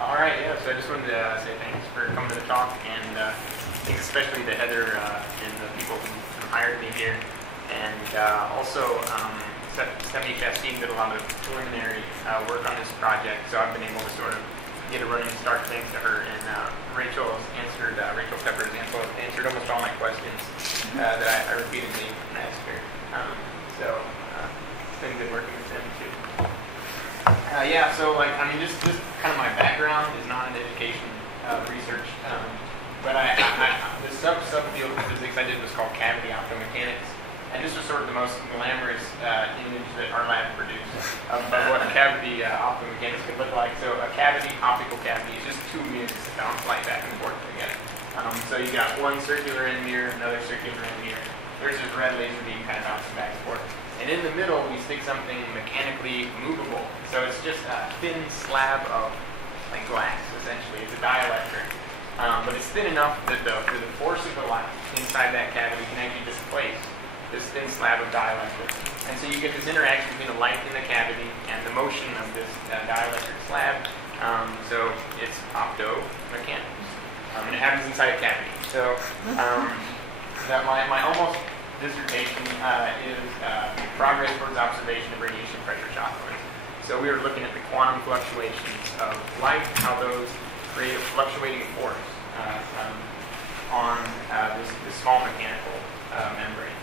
All right, yeah, so I just wanted to say thanks for coming to the talk, and thanks especially to Heather and the people who hired me here. And also, Stephanie Chastain did a lot of preliminary work on this project, so I've been able to sort of get a running start thanks to her. And Rachel Peppers answered almost all my questions that I repeatedly asked her. So it's been good working with them too. Yeah, so just kind of my background is not in education research, but the subfield of physics I did was called cavity optomechanics, and this was sort of the most glamorous image that our lab produced of what a cavity optomechanics could look like. So a cavity, optical cavity, is just two mirrors that bounce light back and forth together. So you got one circular end mirror, another circular end mirror. There's this red laser beam kind of bouncing back and forth. And in the middle, we stick something mechanically movable. So it's just a thin slab of glass, essentially. It's a dielectric. But it's thin enough that the force of the light inside that cavity can actually displace this thin slab of dielectric. And so you get this interaction between the light in the cavity and the motion of this dielectric slab. So it's optomechanics. And it happens inside a cavity. So that my almost dissertation is progress towards observation of radiation pressure shock noise. So we were looking at the quantum fluctuations of light, how those create a fluctuating force on this small mechanical membrane.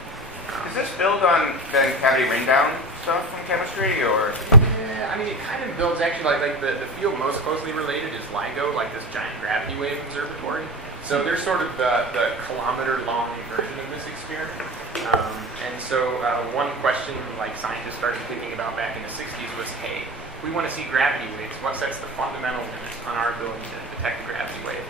Is this built on the cavity raindown stuff from chemistry, or? Yeah, I mean, it kind of builds actually like the field most closely related is LIGO, like this giant gravity wave observatory. So they're sort of the kilometer-long version of this experiment. And so one question scientists started thinking about back in the 60s was, hey, we want to see gravity waves. What sets the fundamental limits on our ability to detect a gravity wave?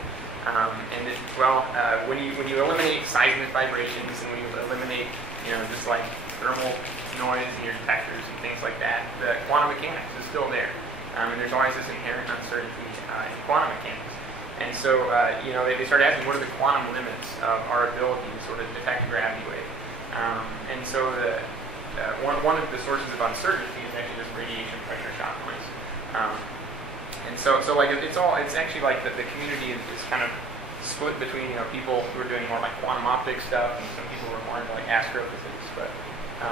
When you eliminate seismic vibrations and when you eliminate, just like thermal noise in your detectors and things like that, the quantum mechanics is still there. And there's always this inherent uncertainty in quantum mechanics. And so, they started asking, what are the quantum limits of our ability to sort of detect a gravity wave? And so, one of the sources of uncertainty is actually this radiation pressure shock noise. It's actually like the community is kind of split between people who are doing more like quantum optics stuff and some people who are more into like astrophysics. But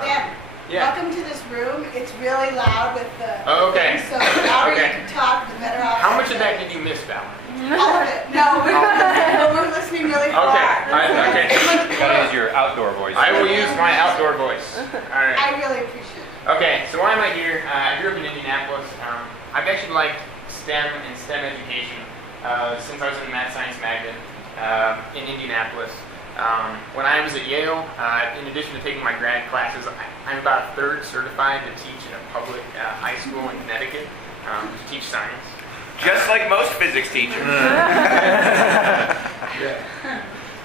yeah. Welcome to this room. It's really loud with the okay. thing, so the louder you can talk, the better off. How much of that did you miss, Val? All of it. No, we're listening really far. Okay. You gotta use your outdoor voice. I will use my outdoor voice. All right. I really appreciate it. Okay, so why am I here? I grew up in Indianapolis. I've actually liked STEM and STEM education since I was in the Math Science Magnet in Indianapolis. When I was at Yale, in addition to taking my grad classes, I'm about a third certified to teach in a public high school in Connecticut to teach science. Just like most physics teachers. Yeah.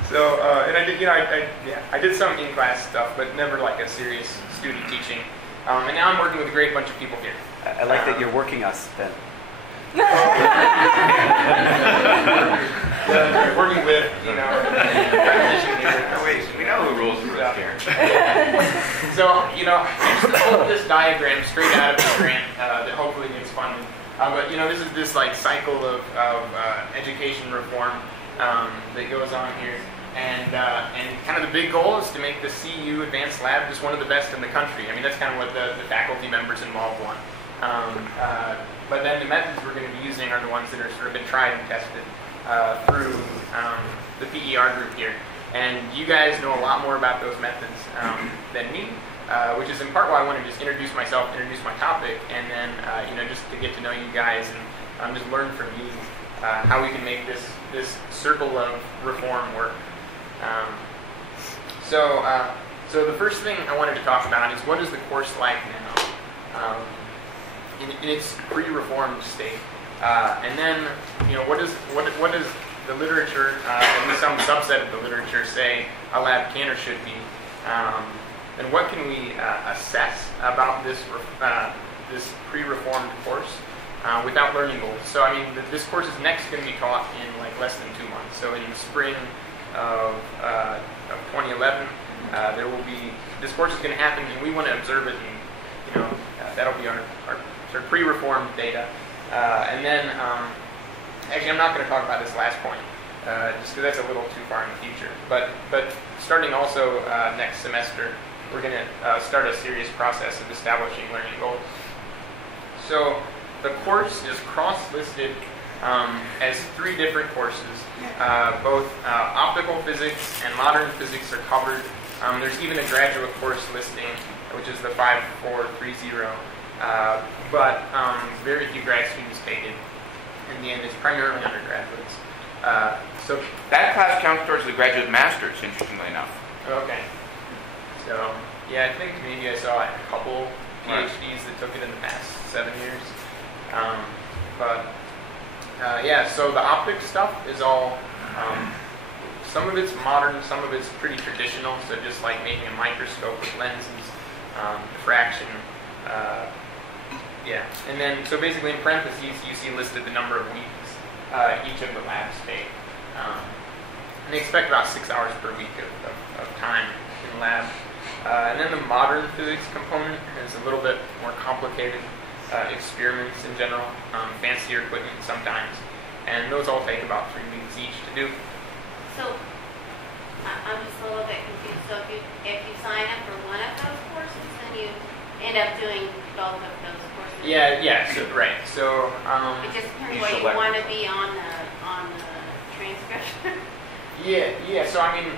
So, and I did, I did some in-class stuff, but never like a serious student teaching. And now I'm working with a great bunch of people here. I like that you're working us, then. Working with, transition here. Wait, we know who rules the roost here. So, I just pulled this diagram straight out of the grant that hopefully gets funded. But this is this cycle of education reform that goes on here, and kind of the big goal is to make the CU Advanced Lab just one of the best in the country. I mean, that's kind of what the faculty members involved want. But then the methods we're going to be using are the ones that are sort of been tried and tested through the PER group here. And you guys know a lot more about those methods than me. Which is in part why I want to just introduce myself, introduce my topic, and then just to get to know you guys and just learn from you how we can make this circle of reform work. So the first thing I wanted to talk about is what is the course like now in its pre-reformed state, and then what does the literature, at least some subset of the literature, say a lab can or should be. And what can we assess about this pre-reformed course without learning goals? So, I mean, this course is next going to be taught in less than 2 months. So, in the spring of 2011, there will be this course is going to happen, and we want to observe it, and that'll be our pre-reformed data. And then actually, I'm not going to talk about this last point, just because that's a little too far in the future. But starting also next semester, we're going to start a serious process of establishing learning goals. So the course is cross-listed as 3 different courses. Both optical physics and modern physics are covered. There's even a graduate course listing, which is the 5430. But very few grad students take it. In the end, it's primarily undergraduates. So That class counts towards the graduate master's, interestingly enough. okay. So yeah, I think maybe I saw like a couple PhDs that took it in the past 7 years. Yeah, so the optics stuff is all, some of it's modern, some of it's pretty traditional, so just like making a microscope with lenses, diffraction, yeah. And then, so basically in parentheses, you see listed the number of weeks each of the labs take. And they expect about 6 hours per week of time in lab. And then the modern physics component is a little bit more complicated experiments in general, fancier equipment sometimes. And those all take about 3 weeks each to do. So, I'm just a little bit confused. So if you sign up for one of those courses, then you end up doing both of those courses? Yeah, so, right. So, it just depends what you want to be on the transcription. Yeah. So I mean,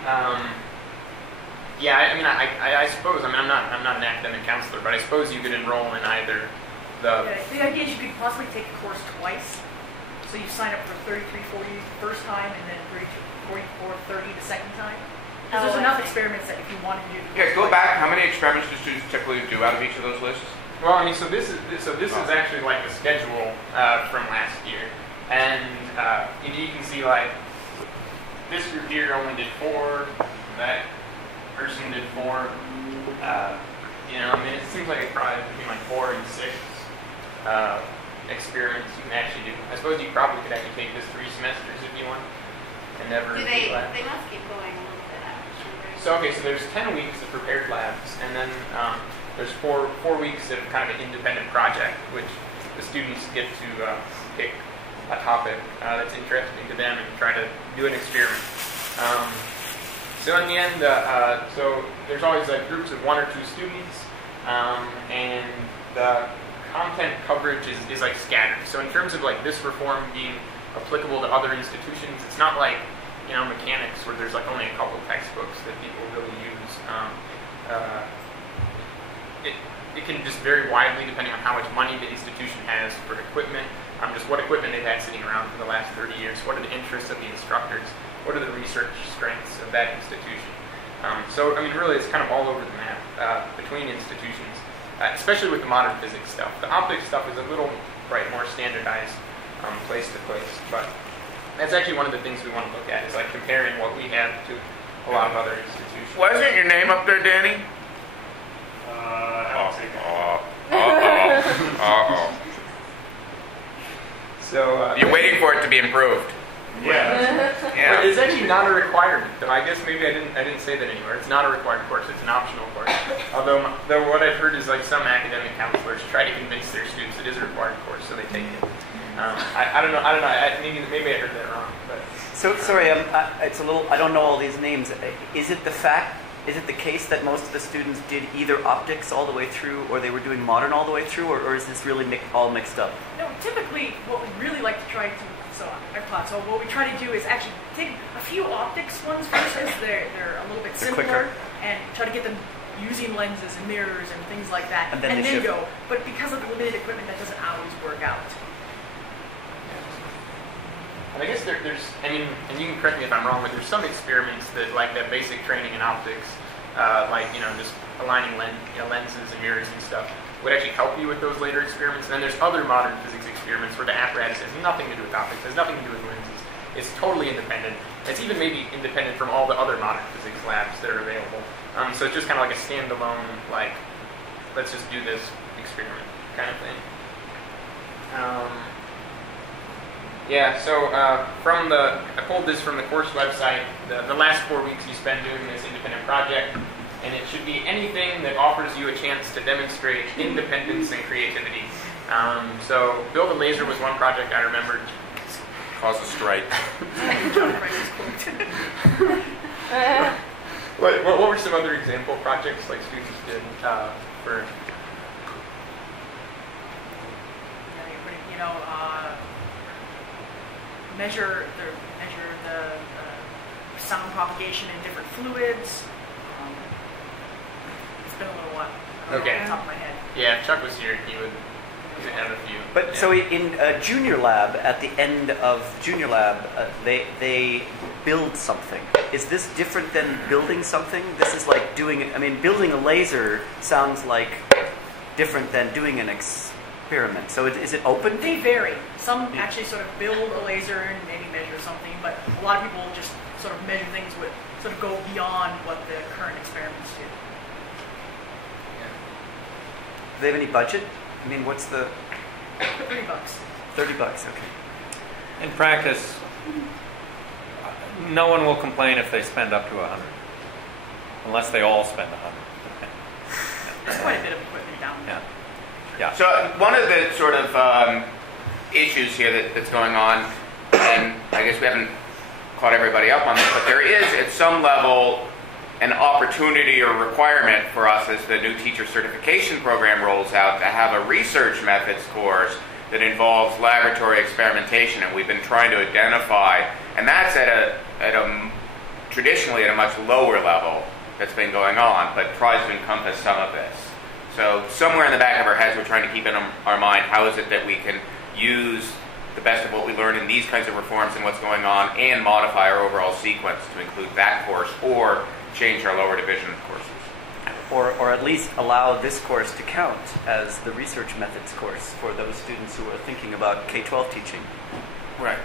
I suppose. I mean, I'm not an academic counselor, but I suppose you could enroll in either the. Yeah, the idea is you could possibly take a course twice. So you sign up for 3340 the first time, and then 3430 the second time. Because there's enough experiments that if you wanted to do. Okay, go back. How many experiments do students typically do out of each of those lists? Well, I mean, so this is actually like the schedule from last year, and you can see like this group here only did 4, that person did 4. I mean, it seems like it's probably between like 4 and 6 experiments you can actually do. I suppose you probably could actually take this 3 semesters if you want, and never. They must keep going a little bit after. So okay, so there's 10 weeks of prepared labs, and then there's 4 weeks of kind of an independent project, which the students get to pick a topic that's interesting to them and try to do an experiment. So in the end, so there's always groups of 1 or 2 students, and the content coverage is like scattered. So in terms of like this reform being applicable to other institutions, it's not like mechanics where there's like only a couple of textbooks that people really use. It can just vary widely depending on how much money the institution has for equipment, just what equipment they've had sitting around for the last 30 years, what are the interests of the instructors, what are the research strengths of that institution. So, I mean, really, it's kind of all over the map between institutions, especially with the modern physics stuff. The optics stuff is a little, more standardized place to place, but that's actually one of the things we want to look at is like comparing what we have to a lot of other institutions. Why isn't your name up there, Danny? I don't think So you're waiting for it to be improved. Yeah. Yeah. It's actually not a requirement, though. I guess maybe I didn't say that anywhere. It's not a required course. It's an optional course. Although what I've heard is like some academic counselors try to convince their students it is a required course, so they take it. I don't know. Maybe I heard that wrong. But So sorry, it's a little. I don't know all these names. Is it the case that most of the students did either optics all the way through, or they were doing modern all the way through, or is this really all mixed up? No, typically what we really like to try to. So what we try to do is actually take a few optics ones first, as they're a little bit simpler, quicker. and try to get them using lenses and mirrors and things like that, And then go. But because of the limited equipment, that doesn't always work out. And I guess there's, and you can correct me if I'm wrong, but there's some experiments that, like that basic training in optics, just aligning lenses and mirrors and stuff, would actually help you with those later experiments. And then there's other modern physics experiments where the apparatus has nothing to do with optics, has nothing to do with lenses. It's totally independent. It's even maybe independent from all the other modern physics labs that are available. So it's just kind of like a standalone, let's just do this experiment kind of thing. I pulled this from the course website. The last 4 weeks you spend doing this independent project, and it should be anything that offers you a chance to demonstrate independence and creativity. So build a laser was one project I remembered. right. John Price's quote. What were some other example projects like students did for? You know, measure the sound propagation in different fluids. It's been a little while. I don't know Okay. off the top of my head. Yeah, if Chuck was here, he would have a few. But yeah. so in junior lab, at the end of junior lab, they build something. Is this different than building something? This is like doing, I mean, building a laser sounds like different than doing an experiment. So is it open? They vary. Some actually sort of build a laser and maybe measure something, but a lot of people just sort of measure things with sort of go beyond what the current experiments do. Do they have any budget? I mean, what's the $30. $30? Okay. In practice, no one will complain if they spend up to 100, unless they all spend 100. There's quite a bit of equipment down there. Yeah. So one of the sort of issues here that's going on, and I guess we haven't caught everybody up on this, but there is at some level an opportunity or requirement for us as the new teacher certification program rolls out to have a research methods course that involves laboratory experimentation, and we've been trying to identify, and that's traditionally at a much lower level that's been going on, but tries to encompass some of this. So somewhere in the back of our heads, we're trying to keep in our mind, how is it that we can use the best of what we learn in these kinds of reforms and what's going on, and modify our overall sequence to include that course, or change our lower division courses. Or at least allow this course to count as the research methods course for those students who are thinking about K-12 teaching. Right.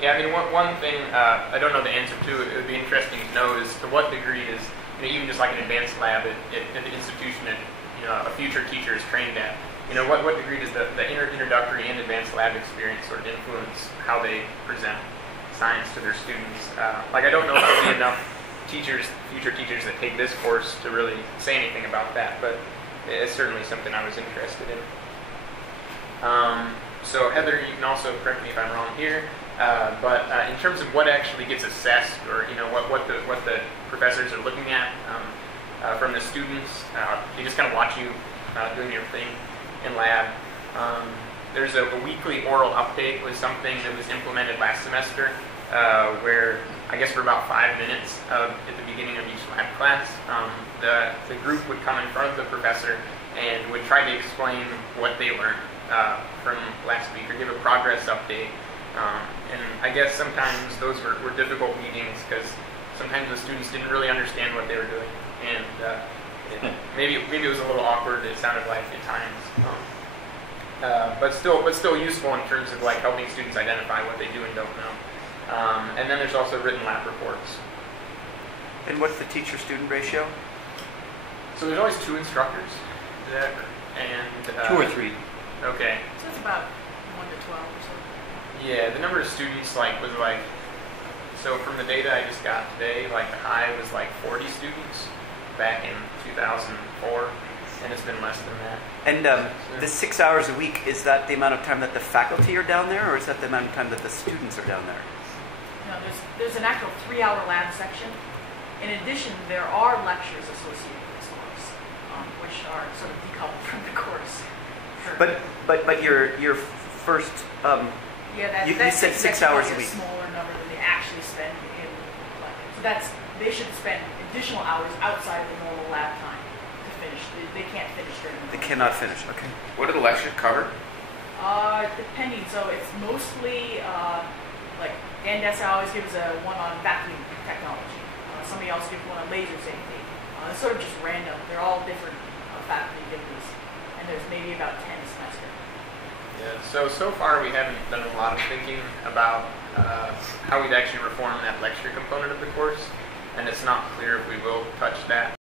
Yeah, I mean, one thing I don't know the answer to, it would be interesting to know is to what degree is, even just like an advanced lab at the institution that a future teacher is trained at, what degree does the introductory and advanced lab experience sort of influence how they present science to their students? I don't know if there'll be enough future teachers that take this course to really say anything about that, but it's certainly something I was interested in. So Heather, you can also correct me if I'm wrong here, but in terms of what actually gets assessed, or what the professors are looking at from the students, they just kind of watch you doing your thing in lab. There's a weekly oral update was something that was implemented last semester, where I guess for about 5 minutes at the beginning of each lab class, the group would come in front of the professor and would try to explain what they learned from last week, or give a progress update. And I guess sometimes those were difficult meetings because sometimes the students didn't really understand what they were doing, and maybe it was a little awkward. It sounded like at times, but still useful in terms of helping students identify what they do and don't know. And then there's also written lab reports. And what's the teacher-student ratio? So there's always 2 instructors, and 2 or 3. Okay. So it's about 1 to 12 or so. Yeah, the number of students was so from the data I just got today, the high was 40 students back in 2004, and it's been less than that. And the 6 hours a week, is that the amount of time that the faculty are down there, or is that the amount of time that the students are down there? No, there's an actual 3-hour lab section. In addition, there are lectures associated with this course, which are sort of decoupled from the course. But your first you said 6 hours a week. A smaller number than they actually spend in lectures. So they should spend additional hours outside the normal lab time to finish. They can't finish during the They cannot finish. Okay. What do the lectures cover? Depending. So it's mostly Dan Dessa always gives one on vacuum technology. Somebody else gives one on laser safety. It's sort of just random. They're all different faculty give these, and there's maybe about 10 a semester. Yeah. So far we haven't done a lot of thinking about how we'd actually reform that lecture component of the course, and it's not clear if we will touch that.